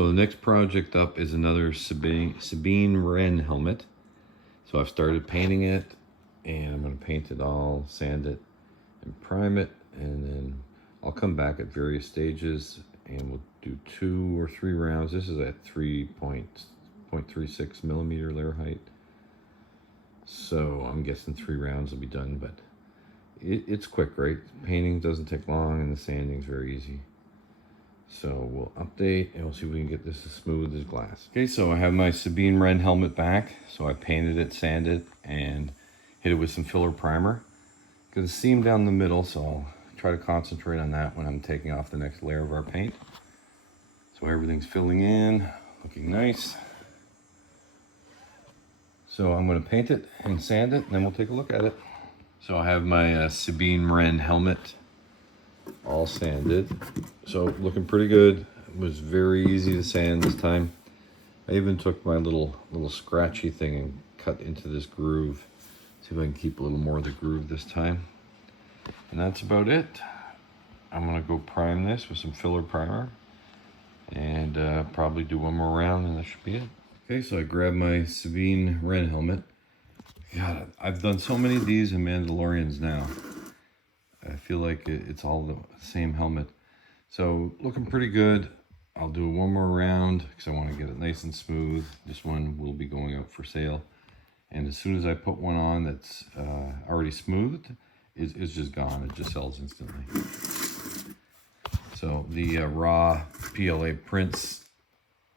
So the next project up is another Sabine Wren helmet. So I've started painting it, and I'm going to paint it all, sand it, and prime it, and then I'll come back at various stages and we'll do 2 or 3 rounds. This is at 3.36 millimeter layer height. So I'm guessing 3 rounds will be done, but it's quick, right? Painting doesn't take long and the sanding's very easy. So we'll update and we'll see if we can get this as smooth as glass. Okay, so I have my Sabine Wren helmet back. So I painted it, sanded, and hit it with some filler primer. Got a seam down the middle, so I'll try to concentrate on that when I'm taking off the next layer of our paint. So everything's filling in, looking nice. So I'm going to paint it and sand it, and then we'll take a look at it. So I have my Sabine Wren helmet all sanded. So looking pretty good. It was very easy to sand this time. I even took my little scratchy thing and cut into this groove. See if I can keep a little more of the groove this time. And that's about it. I'm gonna go prime this with some filler primer and probably do one more round and that should be it. Okay, so I grabbed my Sabine Wren helmet. God, I've done so many of these in Mandalorians now. I feel like it's all the same helmet. So looking pretty good. I'll do one more round because I want to get it nice and smooth. This one will be going out for sale. And as soon as I put one on that's already smoothed, it's just gone. It just sells instantly. So the raw PLA prints,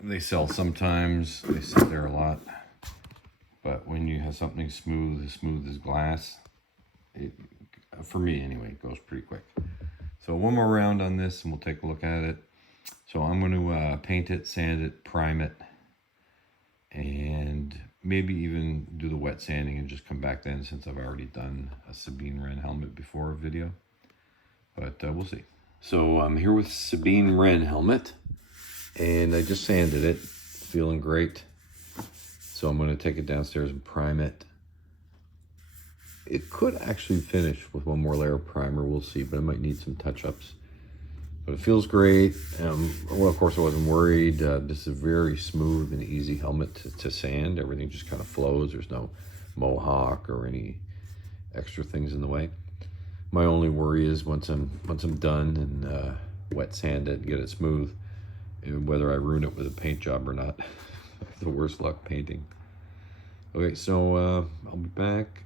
they sell sometimes. They sit there a lot. But when you have something smooth as glass, for me anyway, it goes pretty quick. So one more round on this and we'll take a look at it. So I'm going to paint it, sand it, prime it, and maybe even do the wet sanding and just come back then, since I've already done a Sabine Wren helmet before a video. But we'll see. So I'm here with Sabine Wren helmet, and I just sanded it. It's feeling great. So I'm going to take it downstairs and prime it. It could actually finish with one more layer of primer, we'll see, but I might need some touch-ups. But it feels great. Well, of course I wasn't worried. This is a very smooth and easy helmet to sand. Everything just kind of flows. There's no mohawk or any extra things in the way. My only worry is once I'm done and wet sand it and get it smooth, whether I ruin it with a paint job or not. The worst luck painting. Okay, so I'll be back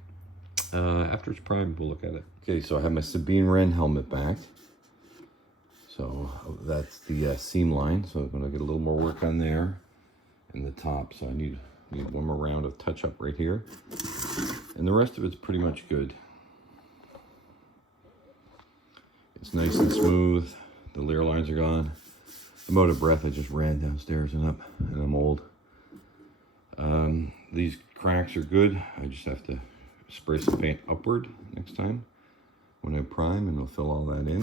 after it's primed. We'll look at it. Okay, so I have my Sabine Wren helmet back. So that's the seam line. So I'm gonna get a little more work on there and the top. So I need one more round of touch up right here. And the rest of it's pretty much good. It's nice and smooth. The layer lines are gone. I'm out of breath. I just ran downstairs and up, and I'm old. These cracks are good. I just have to spray some paint upward next time when I prime, and I'll fill all that in.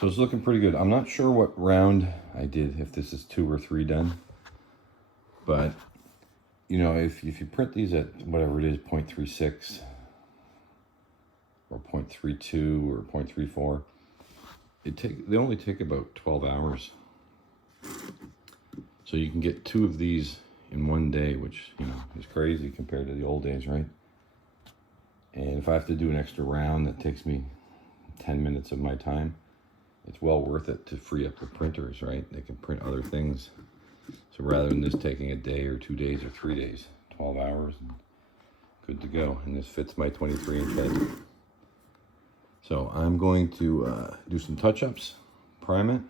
So it's looking pretty good. I'm not sure what round I did, if this is 2 or 3 done. But, you know, if you print these at whatever it is, 0.36 or 0.32 or 0.34, they only take about 12 hours. So you can get 2 of these in one day, which, you know, is crazy compared to the old days, right? And if I have to do an extra round that takes me 10 minutes of my time, it's well worth it to free up the printers, right? They can print other things. So rather than this taking a day or 2 days or 3 days, 12 hours, and good to go. And this fits my 23-inch head. So I'm going to do some touch-ups, prime it,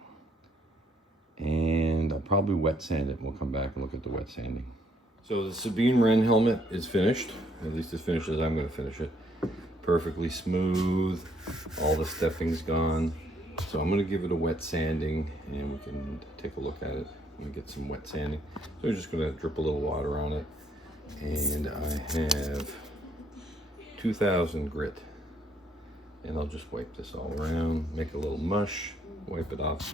and I'll probably wet sand it. We'll come back and look at the wet sanding. So the Sabine Wren helmet is finished, at least as finished as I'm going to finish it. Perfectly smooth, all the stepping's gone. So I'm going to give it a wet sanding and we can take a look at it and get some wet sanding. So I'm just going to drip a little water on it. And I have 2000 grit. And I'll just wipe this all around, make a little mush, wipe it off.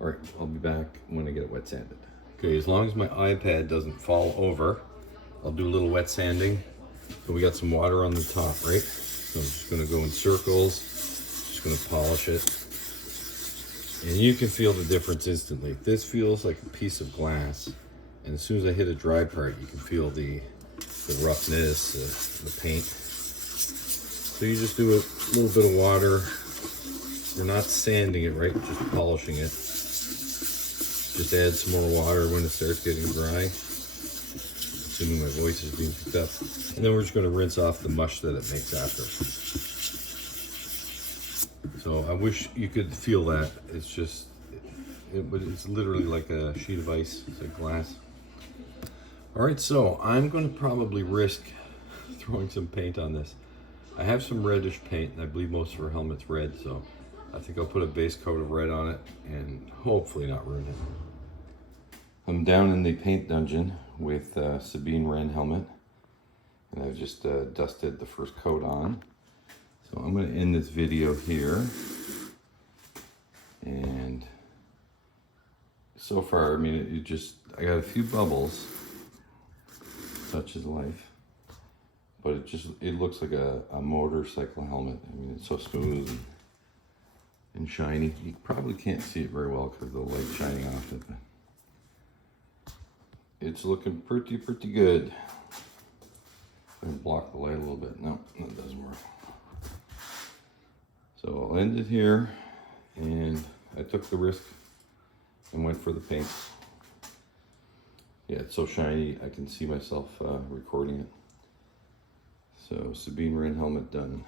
All right, I'll be back when I get it wet sanded. Okay, as long as my iPad doesn't fall over, I'll do a little wet sanding. So we got some water on the top, right? So I'm just gonna go in circles, just gonna polish it. And you can feel the difference instantly. This feels like a piece of glass. And as soon as I hit a dry part, you can feel the roughness, the paint. So you just do a little bit of water. We're not sanding it, right? Just polishing it. Just add some more water when it starts getting dry. Assuming my voice is being picked up. And then we're just going to rinse off the mush that it makes after. So I wish you could feel that. It's just, it's literally like a sheet of ice. It's like glass. All right, so I'm going to probably risk throwing some paint on this. I have some reddish paint, and I believe most of her helmet's red, so I think I'll put a base coat of red on it and hopefully not ruin it. I'm down in the paint dungeon with Sabine Wren helmet, and I've just dusted the first coat on. So I'm going to end this video here. And so far, I mean, I got a few bubbles. Such is life. But it looks like a motorcycle helmet. I mean, it's so smooth and shiny. You probably can't see it very well because of the light shining off it. But it's looking pretty good. I'm gonna block the light a little bit. No, that doesn't work. So I'll end it here, and I took the risk and went for the paint. Yeah, it's so shiny I can see myself recording it. So Sabine Wren helmet done.